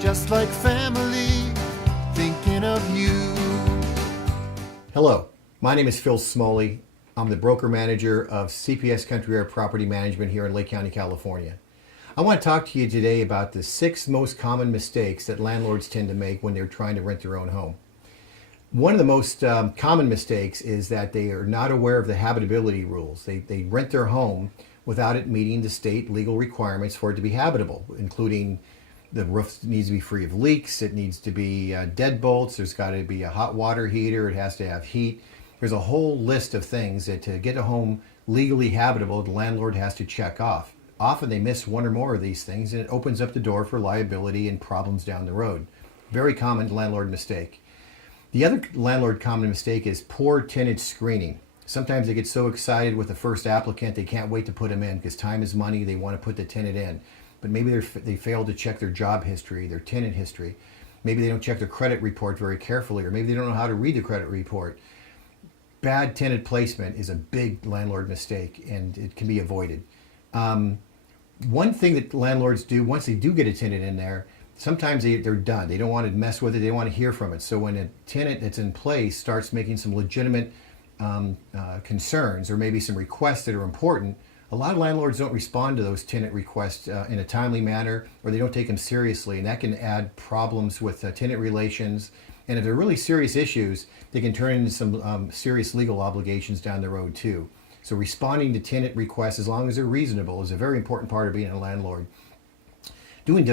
just like family, thinking of you. Hello, my name is Phil Smoley. I'm the broker manager of CPS Country Air Property Management here in Lake County, California. I want to talk to you today about the 6 most common mistakes that landlords tend to make when they're trying to rent their own home. One of the most common mistakes is that they are not aware of the habitability rules. They rent their home without it meeting the state legal requirements for it to be habitable, including the roof needs to be free of leaks, it needs to be deadbolts, there's got to be a hot water heater, it has to have heat. There's a whole list of things that to get a home legally habitable, the landlord has to check off. Often they miss one or more of these things, and it opens up the door for liability and problems down the road. Very common landlord mistake. The other landlord common mistake is poor tenant screening. Sometimes they get so excited with the first applicant they can't wait to put them in because time is money, they want to put the tenant in. But maybe they failed to check their job history, their tenant history. Maybe they don't check their credit report very carefully, or maybe they don't know how to read the credit report. Bad tenant placement is a big landlord mistake, and it can be avoided. One thing that landlords do, once they do get a tenant in there, sometimes they're done. They don't want to mess with it. They don't want to hear from it. So when a tenant that's in place starts making some legitimate concerns or maybe some requests that are important, a lot of landlords don't respond to those tenant requests in a timely manner, or they don't take them seriously, and that can add problems with tenant relations. And if they're really serious issues, they can turn into some serious legal obligations down the road too. So responding to tenant requests, as long as they're reasonable, is a very important part of being a landlord. Doing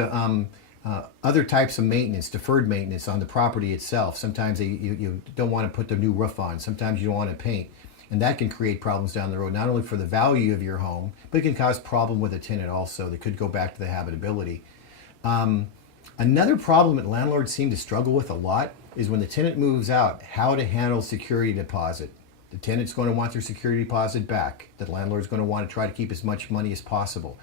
other types of maintenance, deferred maintenance on the property itself. Sometimes you don't want to put the new roof on. Sometimes you don't want to paint. And that can create problems down the road, not only for the value of your home, but it can cause problem with a tenant also that could go back to the habitability. Another problem that landlords seem to struggle with a lot is when the tenant moves out, how to handle security deposit. The tenant's going to want their security deposit back. The landlord's going to want to try to keep as much money as possible.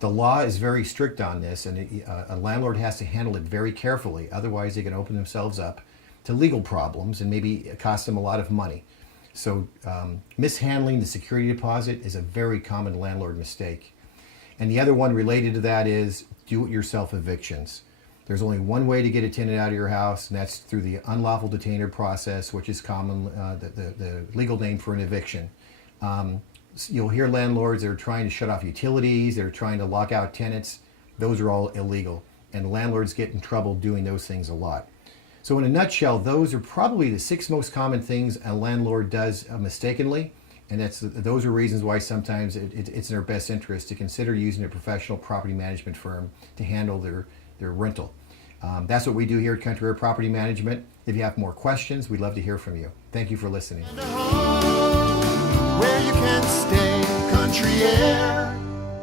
The law is very strict on this, and a landlord has to handle it very carefully. Otherwise, they can open themselves up to legal problems and maybe cost them a lot of money. So mishandling the security deposit is a very common landlord mistake. And the other one related to that is do-it-yourself evictions. There's only one way to get a tenant out of your house, and that's through the unlawful detainer process, which is common, the legal name for an eviction. You'll hear landlords that are trying to shut off utilities, they're trying to lock out tenants. Those are all illegal, and landlords get in trouble doing those things a lot. So in a nutshell, those are probably the 6 most common things a landlord does mistakenly, and those are reasons why sometimes it's in their best interest to consider using a professional property management firm to handle their rental. That's what we do here at Country Air Property Management. If you have more questions, we'd love to hear from you. Thank you for listening.